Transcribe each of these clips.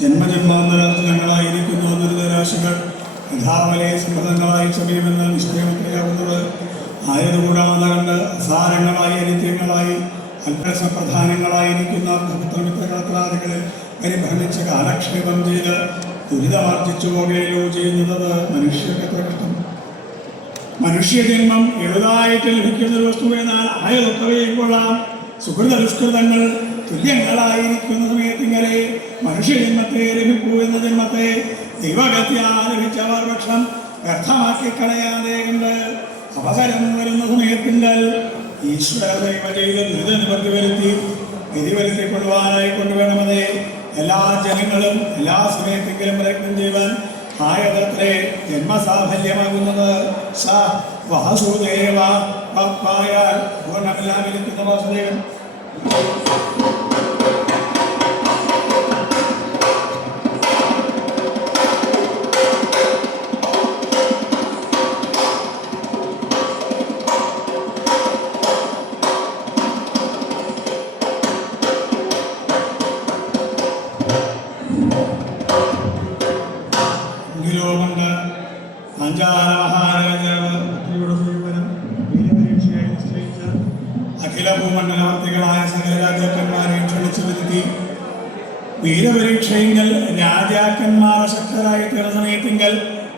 ജന്മജന്മാന്തരങ്ങളായിരിക്കുന്നു ദുരിതരാശികൾ യഥാമലെ സ്മൃതങ്ങളായി സമയമെന്ന് നിശ്ചയമത്രയാകുന്നത് ആയതുകൂടാതെ കണ്ട് അസാരങ്ങളായി അനിത്യങ്ങളായി അല്പസപ്രധാനങ്ങളായിരിക്കുന്ന പുത്രമിത്രകളത്രാദികളിൽ പരിഭ്രമിച്ച് കാലക്ഷേപം ചെയ്ത് ദുരിതമാർജിച്ചു പോകുകയോ ചെയ്യുന്നത് മനുഷ്യർക്ക് എത്ര കഷ്ടം. മനുഷ്യജന്മം എഴുതായിട്ട് ലഭിക്കുന്ന ഒരു വസ്തു എന്നാൽ ആയതൊക്കവയും കൊള്ളാം. സുഹൃത ദുഷ്കൃതങ്ങൾ തുല്യങ്ങളായിരിക്കുന്ന സമയത്തിങ്ങനെ മനുഷ്യജന്മത്തെ ലഭിക്കൂ എന്ന ജന്മത്തെ ദൈവഗത്യാ ലഭിച്ചവർ പക്ഷം വ്യർത്ഥമാക്കി കളയാതെ കണ്ട് അവസരം വരുന്ന സമയത്തിങ്കൽ ഈശ്വര ദൈവ ചെയ്ത് ദുരിത നിവർത്തി വരുത്തി വിധി വരുത്തിക്കൊള്ളുവാനായി കൊണ്ടുവേണമെന്നേ എല്ലാ ജനങ്ങളും എല്ലാ സമയത്തെങ്കിലും പ്രയത്നം ചെയ്യുവാൻ ആയതത്രേ ജന്മസാഫല്യമാകുന്നത്. സ വാസുദേവ വാപ്പായാൽ പൂർണ്ണമെല്ലാം ഇരിക്കുന്ന വാസുദേവൻ. അഖില ഭൂമണ്ഡലവർത്തികളായ സകല രാജാക്കന്മാരെയും ക്ഷണിച്ചു വരുത്തി വീരപരീക്ഷയെങ്കിൽ രാജാക്കന്മാർ അശക്തരായി തീർന്ന സമയത്തെങ്കിൽ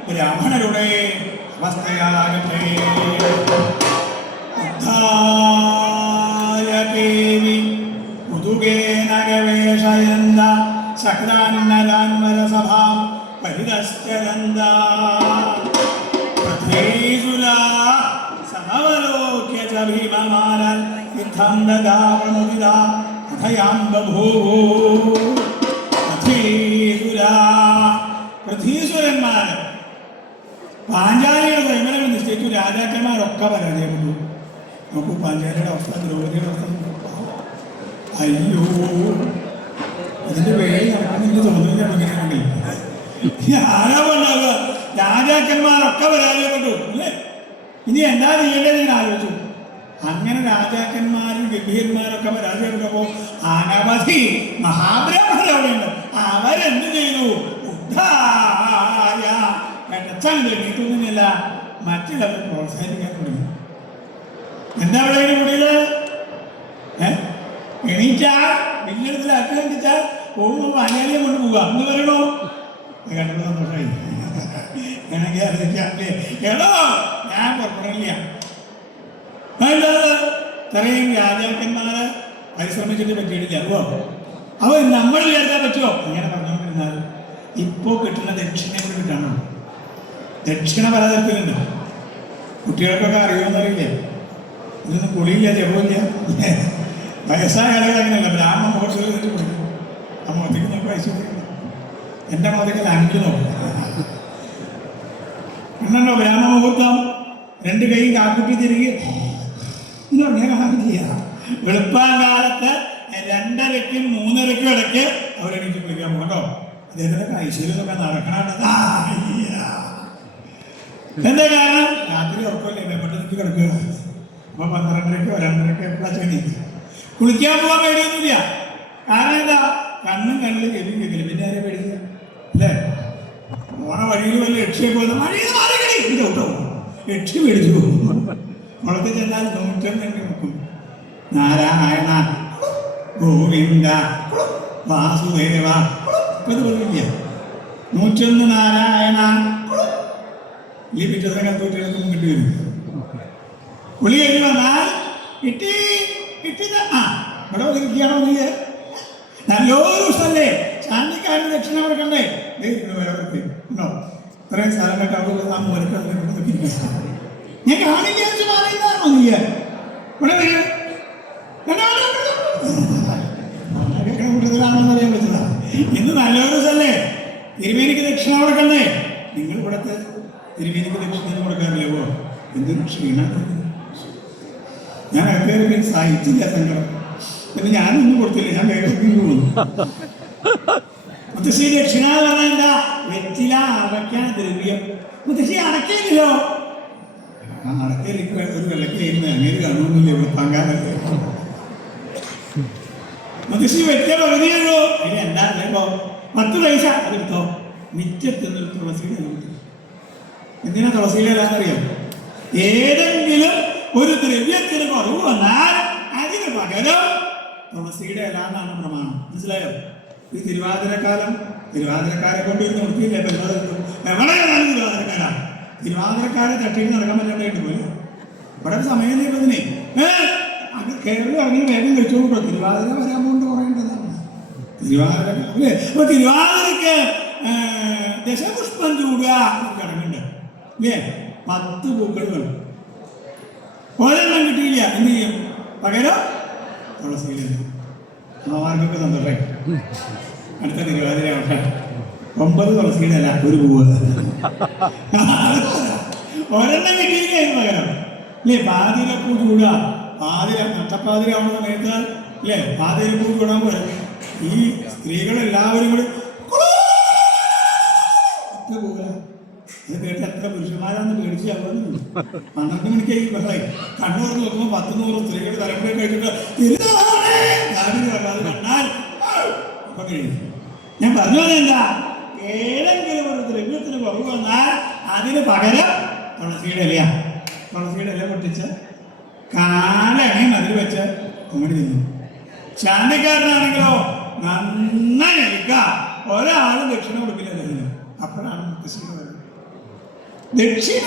ബ്രാഹ്മണരുടെ അവസ്ഥയാകട്ടെ. ശക്താന്നരാൻവരസഭാം പരിതശ്ചരന്ത സമവലോക്യ ച ഭീമമാനൻ യുദ്ധം ദദാവമുദിതാ കഥയാം ബഭൂവോ. പൃഥ്വീശ്വരന്മാര് പാഞ്ചാലിയുടെ സ്വയംവരം നിശ്ചയിച്ചു. രാജാക്കന്മാരൊക്കെ പരാജയപ്പെട്ടു. നോക്കൂ പാഞ്ചാലിയുടെ അവസ്ഥ, ദ്രൗപദിയുടെ അവസ്ഥ. അയ്യോ, ഇതിന്റെ പേര് നടക്കുന്നെങ്കിൽ തോന്നുന്നില്ല. ആരാ ഉണ്ടാവുക? രാജാക്കന്മാരൊക്കെ പരാജയപ്പെട്ടു അല്ലേ? ഇനി എന്താ ചെയ്യേണ്ടത് ഞാൻ ആലോചിച്ചു. അങ്ങനെ രാജാക്കന്മാരും ഗംഭീരന്മാരൊക്കെ പരാജയപ്പെട്ടപ്പോൾ അനവധി മഹാബ്രാഹ്മണരുണ്ട്. അവരെന്ത് ചെയ്തു? നീട്ടുന്നില്ല, മറ്റുള്ളവരെ പ്രോത്സാഹിപ്പിക്കാൻ തുടങ്ങി. എന്താ പറയുന്നത്? കൂടിയത് എണീറ്റാൽ വില്ലെടുത്തിൽ ആക്രമിച്ചാൽ പോകുമ്പോൾ പാഞ്ചാലിയെ കൊണ്ട് പോവുക എന്ന് പറയണോ? കണ്ടത് സന്തോഷമായി. എനിക്ക് അറിയിക്കാറില്ലേ? എടോ ഞാൻ പുറപ്പെടില്ല. ഇത്രയും രാജാക്കന്മാരെ പരിശ്രമിച്ചിട്ട് പറ്റിയിട്ടില്ല. അപ്പോൾ നമ്മൾ വിചാരിച്ചാൽ പറ്റുമോ? അങ്ങനെ പറഞ്ഞുകൊണ്ടിരുന്നാൽ ഇപ്പോൾ കിട്ടുന്ന ദക്ഷിണ കൂടി കിട്ടണം. ദക്ഷിണ പലതരത്തിലുണ്ട്. കുട്ടികൾക്കൊക്കെ അറിയുമെന്നറിയില്ല. ഇതൊന്നും കുളിയില്ല, ജപമില്ല. വയസ്സായ ആളുകൾ അങ്ങനെയല്ല. ബ്രാഹ്മണ മുഹൂർത്തത്തിൽ വെച്ച് കുളിക്കും. ആ മുഖത്തേക്ക് നമുക്ക് പൈസ കൊടുക്കണം. എൻ്റെ മുഖത്തേക്ക് അഞ്ച് നോക്കും. എണ്ണുണ്ടോ ബ്രാഹ്മണ മുഹൂർത്തം? 2 കൈ കാക്കുട്ടി തിരികെ എന്ന് പറഞ്ഞാൽ കാണില്ല. വെളുപ്പാൻ കാലത്ത് 2:30ക്കും 3:30ക്കും ഇടയ്ക്ക് അവരെണീറ്റ് കുളിക്കാൻ പോകണ്ടോ? അദ്ദേഹത്തിൻ്റെ ഐശ്വര്യമൊക്കെ നടക്കണത്. എന്താ കാരണം? രാത്രി ഉറക്കമില്ലേ, പെട്ടെന്ന് കിടക്കുക. അപ്പോൾ 12:30ക്കോ 2:30ക്കോ എപ്പോഴാണ് ചെന്നിരിക്കുക. കുളിക്കാൻ പോകാൻ പേടിയൊന്നുമില്ല. കാരണം എന്താ? കണ്ണും കണ്ണിൽ ചെവിയും കേൾക്കില്ല. പിന്നെ ആരെ പേടിക്കുക അല്ലേ? ഓണ വഴിയിൽ വല്ല യക്ഷിയെ പോകുന്ന വഴിയിൽ മാറിക്കടി കേട്ടോ, യക്ഷി പേടിച്ചു പോകും. മുളത്ത് ചെന്നാൽ 102 നോക്കും. നാരായണ ഗോവിന്ദ വാസുദേവ ഇത് പറഞ്ഞില്ല. 101 നാരായണ ഈ പിറ്റത്തെ കാലത്ത് കുട്ടികൾക്കും കിട്ടി വരും. പുള്ളി കഴിഞ്ഞ് വന്നാൽ കിട്ടി കിട്ടി ഇവിടെ ഒതുക്കിയാണോ നീ നല്ലൊരു സ്ഥലേ ശാന്തിക്കാരന് ദക്ഷിണ കൊടുക്കണ്ടേ ഉണ്ടോ ഇത്രയും സ്ഥലം കേട്ടോ ആ മൂലക്ക് ഞാൻ കാണിക്കാന്ന് പറയുന്നതാണോ നീ ഇവിടെ കൂടുതലാണോന്ന് അറിയാൻ പറ്റില്ല. ഇന്ന് നല്ലൊരു സ്ഥലേ തിരുമേനിക്ക് ദക്ഷിണ കൊടുക്കണ്ടേ. നിങ്ങൾ ഇവിടുത്തെ തിരുമേനിക്ക് ദക്ഷിണ കൊടുക്കാറില്ലവോ? എന്തൊരു ക്ഷീണ. ഞാൻ അകത്തേക്ക് സഹിച്ചില്ല സങ്കടം. പിന്നെ ഞാനൊന്നും കൊടുത്തില്ല, ഞാൻ വേറെ പോകുന്നു. മുത്തശ്ശി ദക്ഷിണ എന്ന് പറഞ്ഞാൽ എന്താ? വെറ്റില അടയ്ക്കാൻ ദ്രവ്യം. മുത്തശ്ശി അടയ്ക്കില്ലല്ലോ. ആ അടയ്ക്കലേക്ക് ഒരു വെള്ളക്കായിരുന്നു അങ്ങനെ കാണുന്നില്ല ഇവിടെ പങ്കാലല്ലേ. മുത്തശ്ശി വെറ്റില പകുതിയുള്ളൂ. അതിന് എന്താ അറിയുമ്പോ 10 പൈസ അതെടുത്തോ. മിറ്റത്ത് നിന്ന് തുളസിയുടെ ഇല. എന്തിനാ തുളസിയുടെ ഇലാന്നറിയാം? ഏതെങ്കിലും ഒരു ദ്രവ്യത്തിന് കുറവ് വന്നാൽ അതിന് പകരം തുളസിയുടെ ഇല എന്നാണ് പ്രമാണം. മനസ്സിലായോ? ഈ തിരുവാതിരക്കാരെ കൊണ്ട് ഒരു നിർത്തിയില്ല. എവിടെയാണ് തിരുവാതിരക്കാരാണ്? തിരുവാതിരക്കാരെ തട്ടിയിട്ട് നടക്കാൻ പറ്റാണ്ടായിട്ട് പോലെ ഇവിടെ സമയം ചെയ്യുന്നതിനെ കേരളം ഇറങ്ങി വേഗം കഴിച്ചോളൂ. തിരുവാതിര വരാൻ കൊണ്ട് പറയേണ്ടതാണ്. തിരുവാതിര അല്ലേ? അപ്പൊ തിരുവാതിരക്ക് ദശപുഷ്പം ചൂടുക ചടങ്ങുണ്ട് അല്ലേ? 10 പൂക്കൾ വേണം. ഒരെണ്ണം കിട്ടിയില്ല, എന്ത് ചെയ്യും? പകരം തുളസിയില്ല. അമ്മമാർക്കൊക്കെ സന്തോഷം. അടുത്ത തിരുവാതിര ആവട്ടെ 9 തുളസിയുടെ അല്ല, ഒരു പൂവ്. ഒരെണ്ണം കിട്ടിയില്ല അതിന് പകരം അല്ലേ? പാതിരപ്പൂ ചൂടുക. നട്ടപ്പാതിര ആവുന്ന സമയത്ത് അല്ലേ പാതിരപ്പൂ ചൂടാൻ പോലെ ഈ സ്ത്രീകളെല്ലാവരും കൂടി അത് കേട്ട് എത്ര പുരുഷന്മാരാന്ന് പേടിച്ച് ആവുന്നു. 12 മണിക്ക് വെള്ളമായി കണ്ണു തുറന്ന് നോക്കുമ്പോൾ 10-100 സ്ത്രീകൾ തലമുറ കഴിച്ചിട്ട് അത് കണ്ടാൽ അപ്പൊ കഴിയും. ഞാൻ പറഞ്ഞത് എന്താ? ഏതെങ്കിലും ഒരു ദ്രവ്യത്തിന് കുറവ് വന്നാൽ അതിന് പകരം തുളസിയുടെ ഇല. തുളസിയുടെ ഇല പൊട്ടിച്ച് കാലണയും അതിൽ വെച്ച് അങ്ങോട്ട് തിന്നു. ശാന്തിക്കാരനാണെങ്കിലോ നന്നായി എടുക്കാം. ഒരാളും ദക്ഷിണ കൊടുക്കില്ല. അപ്പോഴാണ് മുത്തശ്ശിയുടെ വരുന്നത്. ദക്ഷിണ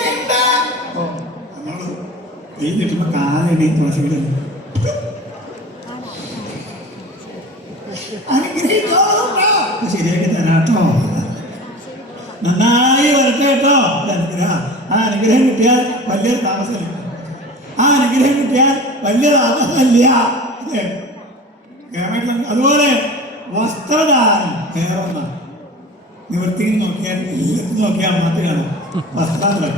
നമ്മള് കൈ കിട്ടുമ്പോ കാലണയും തുളസിയുടെ ശരിയാക്കി തരാട്ടോ. നന്നായി വരട്ടെ കേട്ടോ. അനുഗ്രഹം. ആ അനുഗ്രഹം കിട്ടിയാൽ വലിയ താമസമില്ല. ആ അനുഗ്രഹം കിട്ടിയാൽ വലിയ താമസമില്ല. അതുപോലെ വസ്ത്രദാനം വേറെ ഒന്നാണ്. നിവൃത്തിയിൽ നോക്കിയാൽ നോക്കിയാൽ മാത്രമാണ് വസ്ത്രം.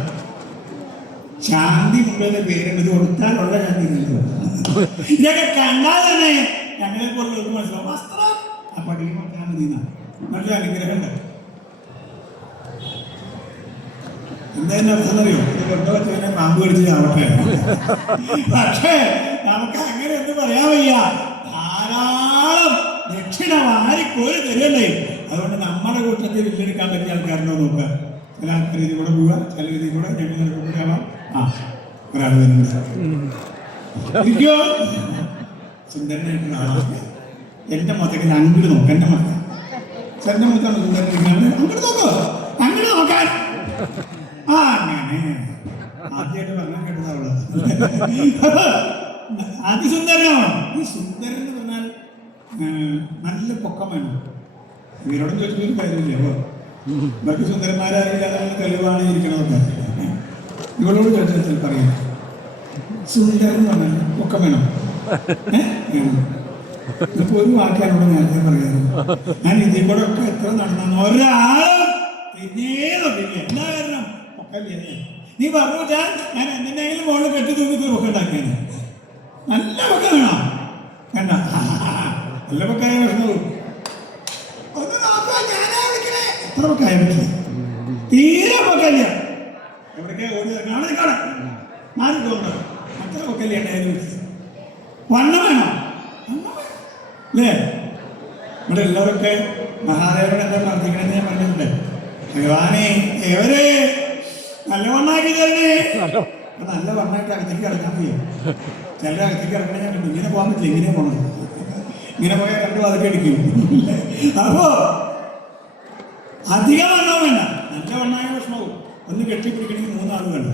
ശാന്തി മുഴുവൻ പേരുണ്ട്. ഇത് കൊടുത്താലുള്ള ശാന്തി. ഇതൊക്കെ കണ്ടാൽ തന്നെ ഞങ്ങളെ പോലുള്ളവർക്ക് മനസ്സിലാവും. വസ്ത്രം ആ പടിയിൽ നോക്കാൻ മതി. മറ്റൊരു അനുഗ്രഹം ഉണ്ട്. എന്തായാലും അർത്ഥം അറിയോ? ഇത് കൊണ്ടുവച്ചതിനെ പാമ്പ് കടിച്ച് ആവട്ടെ. പക്ഷേ നമുക്ക് അങ്ങനെ എന്ത് പറയാൻ വയ്യ. ധാരാളം ദക്ഷിണ വാരിക്കോരി തരുന്നുണ്ടേ. അതുകൊണ്ട് നമ്മുടെ കൂട്ടത്തിൽ വില്ലെടുക്കാൻ പറ്റിയ ആൾക്കാരുണ്ടോ നോക്കുക. ചില ആൾക്കാർ ഇതിൽ കൂടെ പോവുക, ചില രീതിയിൽ കൂടെ ഞങ്ങൾ കൂടെ ആവാം. ഒരാൾ വരുന്നുണ്ട്. ഇരിക്കോ? സുന്ദരനായിട്ടുള്ള ആളാണ്. എന്റെ മൊത്തത്തിൽ അങ്ങോട്ട് നോക്കാം. എന്റെ മൊത്തം എന്റെ മൊത്തമാണ് സുന്ദരനാണ്. അങ്ങോട്ട് നോക്കോ? അങ്ങോട്ട് നോക്കാൻ അങ്ങനെ ആദ്യമായിട്ട് പറഞ്ഞാൽ കേട്ടതാവുള്ളത്. അതിസുന്ദരനാണോ? ഈ സുന്ദരൻ എന്ന് പറഞ്ഞാൽ നല്ല പൊക്കം വേണം. ഇവരോടും ചോദിച്ചൊരു കാര്യമില്ല. അപ്പൊ ഇവർക്ക് സുന്ദരന്മാരായില്ല, അതാണ് തെളിവാണ് ഇരിക്കണതൊക്കെ. ഇവളോട് ചോദിച്ചാൽ പറയാം. സുന്ദരൻ എന്ന് പറഞ്ഞാൽ പൊക്കം വേണം. ഇപ്പൊ ഒരു വാക്കാനോട് നേരത്തെ പറയാറുണ്ട്. ഞാൻ ഇതിൽ കൂടെ ഒക്കെ എത്ര നടന്നു ഒരാളും തിരിഞ്ഞേതൊക്കെ. എന്താ കാരണം? പൊക്കല്ലേ. നീ പറഞ്ഞു വെച്ചാൽ ഞാൻ എന്തിനെങ്കിലും മോളിൽ കെട്ടി തൂക്കി പൊക്കം ഉണ്ടാക്കിയാണ്. നല്ല പൊക്കം വേണം. വേണ്ട, നല്ല പൊക്കായ പ്രശ്നവും എത്ര പൊക്കായ പറ്റില്ല. തീരെ പൊക്കല്ല. എവിടേക്കാ ഓടി കാണാൻ കാണാൻ മാറിക്കോണ്ട. അത്ര പൊക്കല്ലേ ഉണ്ടായാലും വണ്ണം വേണം അല്ലേ? ഇവിടെ എല്ലാവരൊക്കെ മഹാദേവൻ എന്താ പ്രാർത്ഥിക്കണമെന്ന് ഞാൻ പറഞ്ഞിട്ടുണ്ട്. ഭഗവാനെ എവരെ നല്ല വണ്ണാക്കി തരണേ. നല്ല വണ്ണായിട്ട് അകത്തേക്ക് കിടക്കാൻ കഴിയും. ചിലർ അകത്തേക്ക് കിടക്കണേ ഞാൻ കണ്ടു. ഇങ്ങനെ പോകാൻ പറ്റില്ല. ഇങ്ങനെ പോകണം. ഇങ്ങനെ പോയാൽ കണ്ടു അതൊക്കെ അടിക്കും. അപ്പോ അധികം വണ്ണവും വേണ്ട, നല്ല വണ്ണായ ഭക്ഷണവും. ഒന്ന് കെട്ടിപ്പിടിക്കണമെങ്കിൽ 3 ആൾ വേണം.